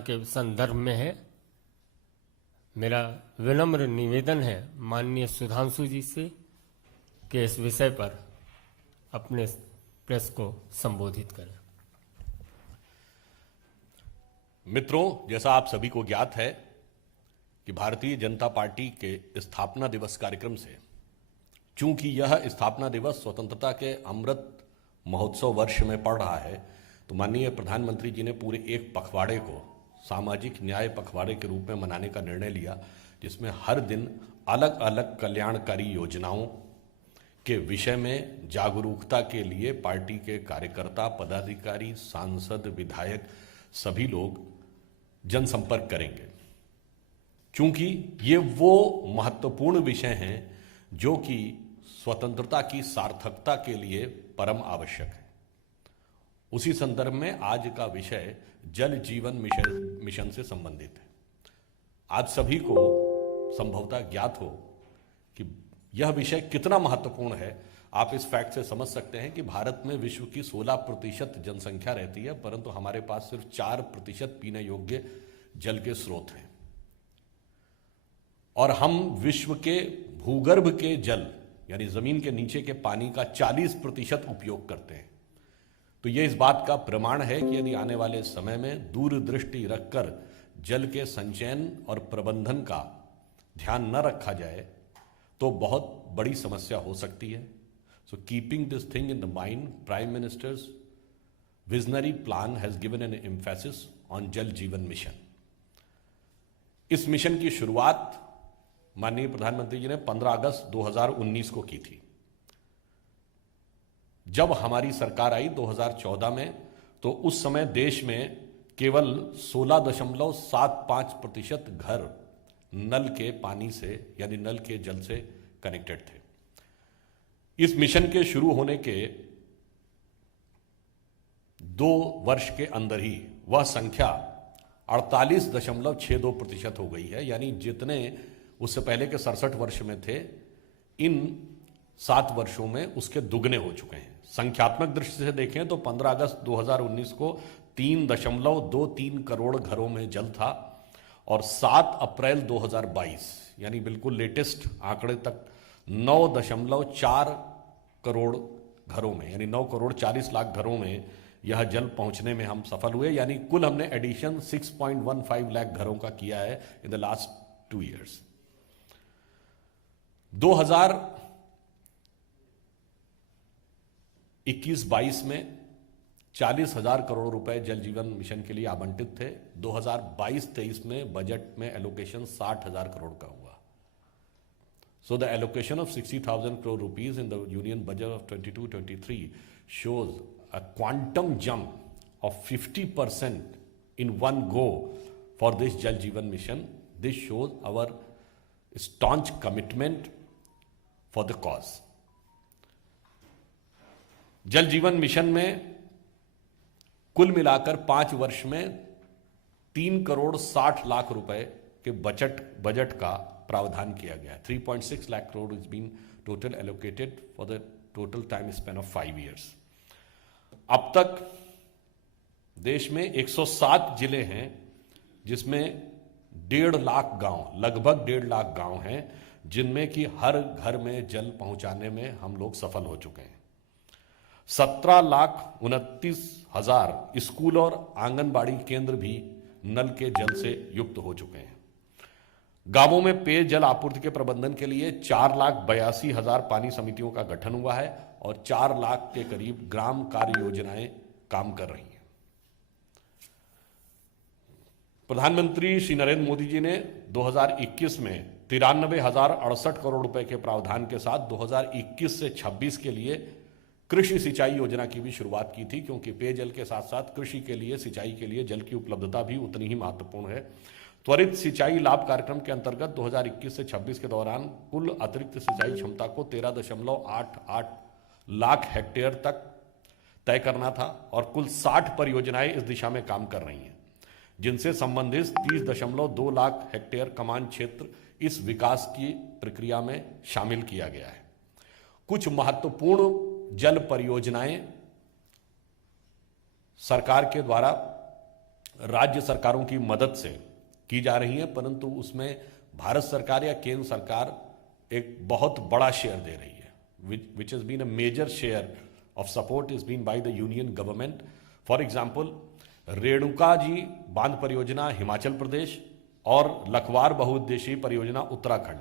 के संदर्भ में है। मेरा विनम्र निवेदन है माननीय सुधांशु जी से कि इस विषय पर अपने प्रेस को संबोधित करें। मित्रों, जैसा आप सभी को ज्ञात है कि भारतीय जनता पार्टी के स्थापना दिवस कार्यक्रम से, चूंकि यह स्थापना दिवस स्वतंत्रता के अमृत महोत्सव वर्ष में पड़ रहा है, तो माननीय प्रधानमंत्री जी ने पूरे एक पखवाड़े को सामाजिक न्याय पखवाड़े के रूप में मनाने का निर्णय लिया, जिसमें हर दिन अलग अलग कल्याणकारी योजनाओं के विषय में जागरूकता के लिए पार्टी के कार्यकर्ता, पदाधिकारी, सांसद, विधायक सभी लोग जनसंपर्क करेंगे। क्योंकि ये वो महत्वपूर्ण विषय हैं जो कि स्वतंत्रता की सार्थकता के लिए परम आवश्यक है। उसी संदर्भ में आज का विषय जल जीवन मिशन से संबंधित है। आज सभी को संभवतः ज्ञात हो कि यह विषय कितना महत्वपूर्ण है। आप इस फैक्ट से समझ सकते हैं कि भारत में विश्व की 16% जनसंख्या रहती है, परंतु हमारे पास सिर्फ 4% पीने योग्य जल के स्रोत हैं, और हम विश्व के भूगर्भ के जल यानी जमीन के नीचे के पानी का 40% उपयोग करते हैं। तो यह इस बात का प्रमाण है कि यदि आने वाले समय में दूरदृष्टि रखकर जल के संचयन और प्रबंधन का ध्यान न रखा जाए तो बहुत बड़ी समस्या हो सकती है। So keeping this thing in the mind, prime ministers visionary plan has given an emphasis on जल जीवन मिशन। इस मिशन की शुरुआत माननीय प्रधानमंत्री जी ने 15 अगस्त 2019 को की थी। जब हमारी सरकार आई 2014 में, तो उस समय देश में केवल 16.75% घर नल के पानी से यानी नल के जल से कनेक्टेड थे। इस मिशन के शुरू होने के 2 वर्ष के अंदर ही वह संख्या 48.62% हो गई है, यानी जितने उससे पहले के 67 वर्ष में थे, इन 7 वर्षों में उसके दुगने हो चुके हैं। संख्यात्मक दृष्टि से देखें तो 15 अगस्त 2019 को 3.23 करोड़ घरों में जल था, और 7 अप्रैल 2022 यानी बिल्कुल लेटेस्ट आंकड़े तक 9.4 करोड़ घरों में यानी 9 करोड़ 40 लाख घरों में यह जल पहुंचने में हम सफल हुए। यानी कुल हमने एडिशन 6.15 लाख घरों का किया है इन द लास्ट 2 ईयर्स। 2021-22 में 40,000 करोड़ रुपए जल जीवन मिशन के लिए आवंटित थे। 2022-23 में बजट में एलोकेशन 60,000 करोड़ का हुआ। So the allocation of 60,000 crore rupees in the union budget of 22-23 shows a quantum jump of 50% in one go for this Jal Jeevan mission. This shows our staunch commitment for the cause. जल जीवन mission में कुल मिलाकर 5 वर्ष में 3 करोड़ 60 लाख रुपए के budget का प्रावधान किया गया। 3.6 lakh crore is been total allocated for the total time span of 5 years. अब तक देश में 107 जिले हैं, जिसमें 1.5 लाख गांव, लगभग 1.5 लाख गांव हैं, जिनमें कि हर घर में जल पहुंचाने में हम लोग सफल हो चुके हैं। 17,29,000 स्कूल और आंगनबाड़ी केंद्र भी नल के जल से युक्त हो चुके हैं। गांवों में पेयजल आपूर्ति के प्रबंधन के लिए 4,82,000 पानी समितियों का गठन हुआ है, और 4 लाख के करीब ग्राम कार्य योजनाएं काम कर रही हैं। प्रधानमंत्री श्री नरेंद्र मोदी जी ने 2021 में 93,068 करोड़ रुपए के प्रावधान के साथ 2021 से 26 के लिए कृषि सिंचाई योजना की भी शुरुआत की थी, क्योंकि पेयजल के साथ साथ कृषि के लिए, सिंचाई के लिए जल की उपलब्धता भी उतनी ही महत्वपूर्ण है। त्वरित सिंचाई लाभ कार्यक्रम के अंतर्गत 2021 से 26 के दौरान कुल अतिरिक्त सिंचाई क्षमता को 13.88 लाख हेक्टेयर तक तय करना था, और कुल 60 परियोजनाएं इस दिशा में काम कर रही हैं, जिनसे संबंधित 30.2 लाख हेक्टेयर कमान क्षेत्र इस विकास की प्रक्रिया में शामिल किया गया है। कुछ महत्वपूर्ण जल परियोजनाएं सरकार के द्वारा राज्य सरकारों की मदद से की जा रही हैं, परंतु उसमें भारत सरकार या केंद्र सरकार एक बहुत बड़ा शेयर दे रही है, which has been a major share of support is been by the union government. For example, Renuka ji बांध परियोजना हिमाचल प्रदेश और लखवार बहुउद्देशीय परियोजना उत्तराखंड,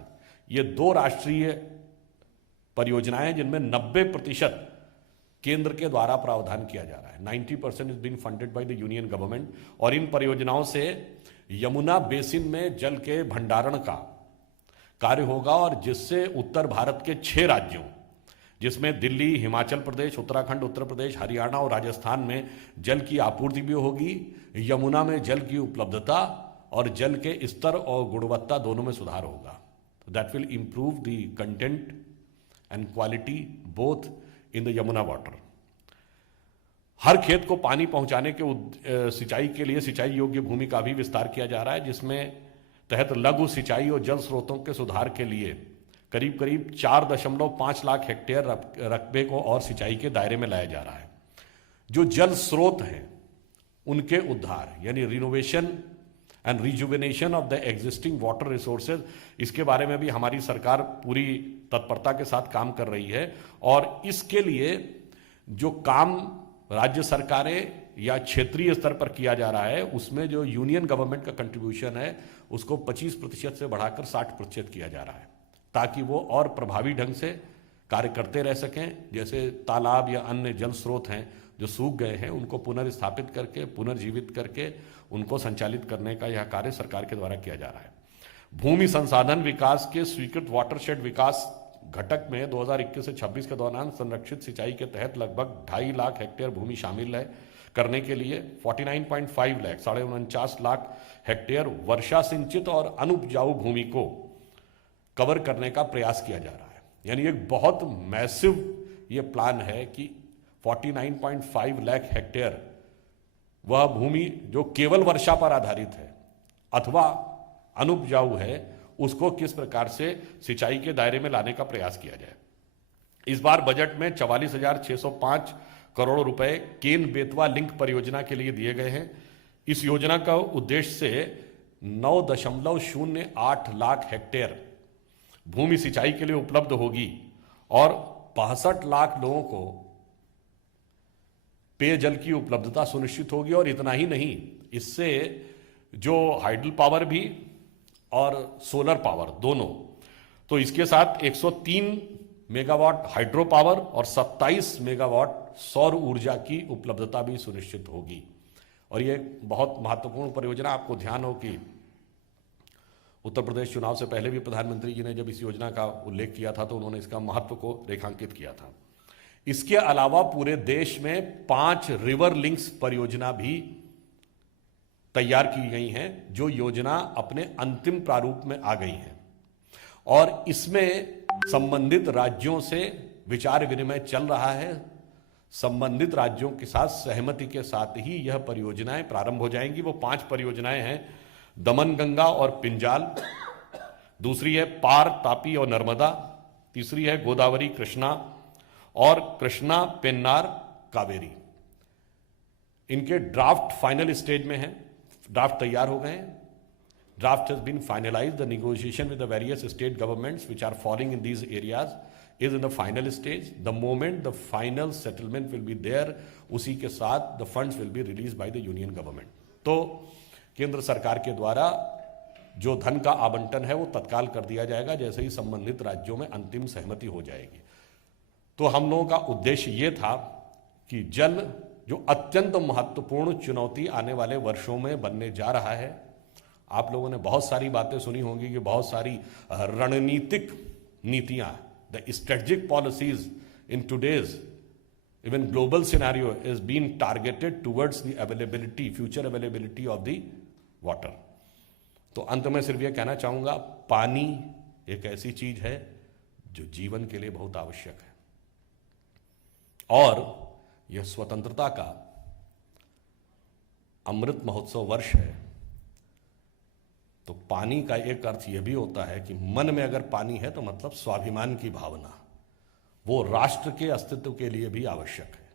ये 2 राष्ट्रीय परियोजनाएं जिनमें 90% केंद्र के द्वारा प्रावधान किया जा रहा है। 90% is been funded by the union government. और इन परियोजनाओं से यमुना बेसिन में जल के भंडारण का कार्य होगा, और जिससे उत्तर भारत के 6 राज्यों, जिसमें दिल्ली, हिमाचल प्रदेश, उत्तराखंड, उत्तर प्रदेश, हरियाणा और राजस्थान में जल की आपूर्ति भी होगी। यमुना में जल की उपलब्धता और जल के स्तर और गुणवत्ता दोनों में सुधार होगा। That will improve the content and quality both in the Yamuna water. हर खेत को पानी पहुंचाने के सिंचाई के लिए सिंचाई योग्य भूमि का भी विस्तार किया जा रहा है, जिसमें तहत लघु सिंचाई और जल स्रोतों के सुधार के लिए करीब करीब 4.5 लाख हेक्टेयर रकबे को और सिंचाई के दायरे में लाया जा रहा है। जो जल स्रोत हैं उनके उद्धार यानी renovation and rejuvenation of the existing water resources, इसके बारे में भी हमारी सरकार पूरी तत्परता के साथ काम कर रही है। और इसके लिए जो काम राज्य सरकारें या क्षेत्रीय स्तर पर किया जा रहा है, उसमें जो यूनियन गवर्नमेंट का कंट्रीब्यूशन है उसको 25% से बढ़ाकर 60% किया जा रहा है, ताकि वो और प्रभावी ढंग से कार्य करते रह सकें। जैसे तालाब या अन्य जल स्रोत हैं जो सूख गए हैं, उनको पुनर्स्थापित करके, पुनर्जीवित करके उनको संचालित करने का यह कार्य सरकार के द्वारा किया जा रहा है। भूमि संसाधन विकास के स्वीकृत वाटरशेड विकास घटक में 2021 से 26 के दौरान संरक्षित सिंचाई के तहत लगभग 2.5 लाख हेक्टेयर भूमि शामिल है। करने के लिए 49.5 लाख 49 लाख हेक्टेयर वर्षा सिंचित और अनुपजाऊ भूमि को कवर करने का प्रयास किया जा रहा है। यानी एक बहुत मैसिव ये प्लान है कि 49.5 लाख हेक्टेयर वह भूमि जो केवल वर्षा पर आधारित है अथवा अनुपजाऊ है, उसको किस प्रकार से सिंचाई के दायरे में लाने का प्रयास किया जाए। इस बार बजट में 44,605 करोड़ रुपए केन बेतवा लिंक परियोजना के लिए दिए गए हैं। इस योजना का उद्देश्य से 9.08 लाख हेक्टेयर भूमि सिंचाई के लिए उपलब्ध होगी और 65 लाख लोगों को पेयजल की उपलब्धता सुनिश्चित होगी। और इतना ही नहीं, इससे जो हाइडल पावर भी और सोलर पावर दोनों, तो इसके साथ 103 मेगावाट हाइड्रो पावर और 27 मेगावाट सौर ऊर्जा की उपलब्धता भी सुनिश्चित होगी। और ये बहुत महत्वपूर्ण परियोजना, आपको ध्यान हो कि उत्तर प्रदेश चुनाव से पहले भी प्रधानमंत्री जी ने जब इस योजना का उल्लेख किया था तो उन्होंने इसका महत्व को रेखांकित किया था। इसके अलावा पूरे देश में 5 रिवर लिंक्स परियोजना भी तैयार की गई हैं, जो योजना अपने अंतिम प्रारूप में आ गई है और इसमें संबंधित राज्यों से विचार विनिमय चल रहा है। संबंधित राज्यों के साथ सहमति के साथ ही यह परियोजनाएं प्रारंभ हो जाएंगी। वो 5 परियोजनाएं हैं, दमनगंगा और पिंजाल, दूसरी है पार, तापी और नर्मदा, तीसरी है गोदावरी कृष्णा और कृष्णा पेन्नार कावेरी। इनके ड्राफ्ट फाइनल स्टेज में है, ड्राफ्ट तैयार हो गए हैं। Draft has been finalised, the negotiation with the various state governments which are falling in these areas is in the final stage. The moment the final settlement will be there, उसी के साथ the funds will be released by the union government. तो केंद्र सरकार के द्वारा जो धन का आवंटन है वो तत्काल कर दिया जाएगा जैसे ही संबंधित राज्यों में अंतिम सहमति हो जाएगी। तो हम लोगों का उद्देश्य ये था कि जल जो अत्यंत महत्वपूर्ण चुनौती आने वाले वर्षों में बनने जा रहा है। आप लोगों ने बहुत सारी बातें सुनी होंगी कि बहुत सारी रणनीतिक नीतियां, the strategic policies in today's even global scenario is being targeted towards the availability, future availability of the water. तो अंत में सिर्फ यह कहना चाहूंगा, पानी एक ऐसी चीज है जो जीवन के लिए बहुत आवश्यक है और यह स्वतंत्रता का अमृत महोत्सव वर्ष है। तो पानी का एक अर्थ यह भी होता है कि मन में अगर पानी है तो मतलब स्वाभिमान की भावना, वो राष्ट्र के अस्तित्व के लिए भी आवश्यक है।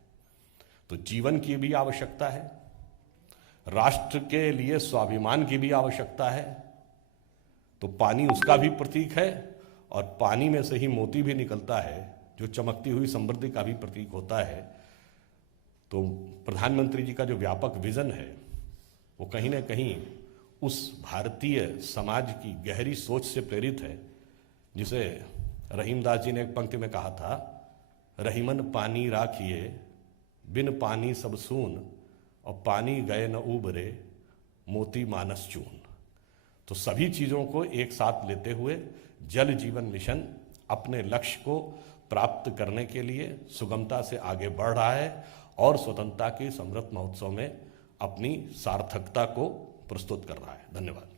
तो जीवन की भी आवश्यकता है, राष्ट्र के लिए स्वाभिमान की भी आवश्यकता है, तो पानी उसका भी प्रतीक है और पानी में से ही मोती भी निकलता है जो चमकती हुई समृद्धि का भी प्रतीक होता है। तो प्रधानमंत्री जी का जो व्यापक विजन है वो कहीं ना कहीं उस भारतीय समाज की गहरी सोच से प्रेरित है, जिसे रहीमदास जी ने एक पंक्ति में कहा था, रहीमन पानी राखिए बिन पानी सब सून और पानी गए न उबरे मोती मानस चून। तो सभी चीज़ों को एक साथ लेते हुए जल जीवन मिशन अपने लक्ष्य को प्राप्त करने के लिए सुगमता से आगे बढ़ रहा है और स्वतंत्रता के अमृत महोत्सव में अपनी सार्थकता को प्रस्तुत कर रहा है। धन्यवाद।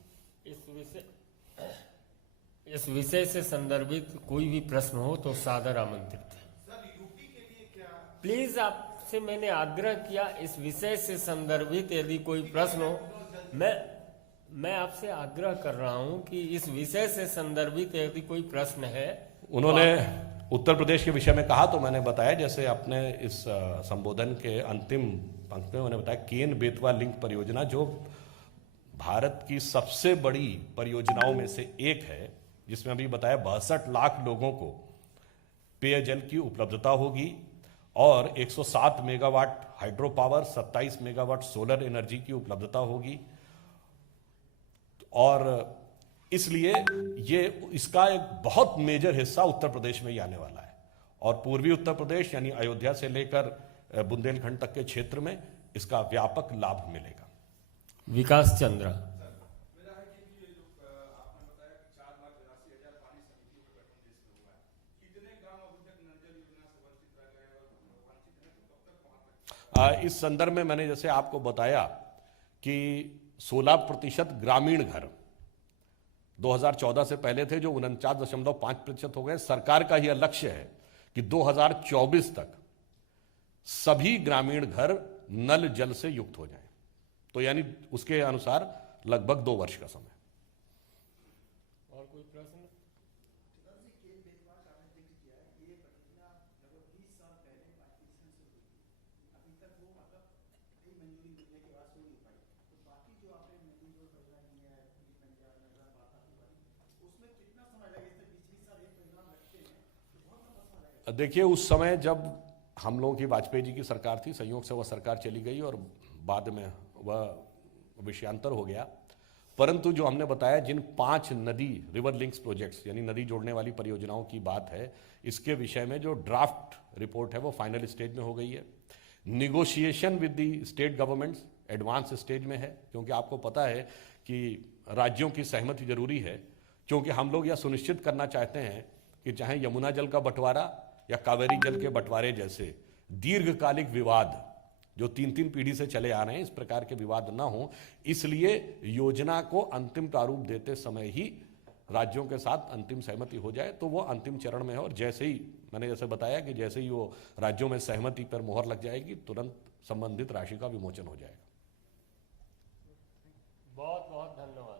इस विषय से संदर्भित कोई भी प्रश्न हो तो सादर आमंत्रित है। प्लीज आपसे मैंने आग्रह किया, इस विषय से संदर्भित यदि कोई प्रश्न हो, मैं आपसे आग्रह कर रहा हूं कि इस विषय से संदर्भित यदि कोई प्रश्न है। उन्होंने उत्तर प्रदेश के विषय में कहा तो मैंने बताया, जैसे अपने इस संबोधन के अंतिम पंक्ति में मैंने बताया, केन बेतवा लिंक परियोजना जो भारत की सबसे बड़ी परियोजनाओं में से एक है, जिसमें अभी बताया 62 लाख लोगों को पेयजल की उपलब्धता होगी और 107 megawatt hydro power, 27 megawatt solar energy की उपलब्धता होगी। और इसलिए ये इसका एक बहुत मेजर हिस्सा उत्तर प्रदेश में ही आने वाला है और पूर्वी उत्तर प्रदेश यानी अयोध्या से लेकर बुंदेलखंड तक के क्षेत्र में इसका व्यापक लाभ मिलेगा। विकास चंद्रा। इस संदर्भ में मैंने जैसे आपको बताया कि 16% ग्रामीण घर 2014 से पहले थे जो 49.5% हो गए। सरकार का यह लक्ष्य है कि 2024 तक सभी ग्रामीण घर नल जल से युक्त हो जाएं। तो यानी उसके अनुसार लगभग 2 वर्ष का समय। और कोई प्रश्न? देखिए, उस समय जब हम लोगों की वाजपेयी जी की सरकार थी, संयोग से वह सरकार चली गई और बाद में वह विषयांतर हो गया। परंतु जो हमने बताया, जिन 5 नदी रिवर लिंक्स प्रोजेक्ट्स यानी नदी जोड़ने वाली परियोजनाओं की बात है, इसके विषय में जो ड्राफ्ट रिपोर्ट है वो फाइनल स्टेज में हो गई है। Negotiation with the state governments advance stage में है, क्योंकि आपको पता है कि राज्यों की सहमति जरूरी है, क्योंकि हम लोग यह सुनिश्चित करना चाहते हैं कि चाहे यमुना जल का बंटवारा या कावेरी जल के बंटवारे जैसे दीर्घकालिक विवाद जो 3-3 पीढ़ी से चले आ रहे हैं, इस प्रकार के विवाद ना हो। इसलिए योजना को अंतिम प्रारूप देते समय ही राज्यों के साथ अंतिम सहमति हो जाए, तो वो अंतिम चरण में है। और जैसे ही मैंने जैसे बताया कि जैसे ही वो राज्यों में सहमति पर मोहर लग जाएगी, तुरंत संबंधित राशि का विमोचन हो जाएगा। बहुत बहुत धन्यवाद।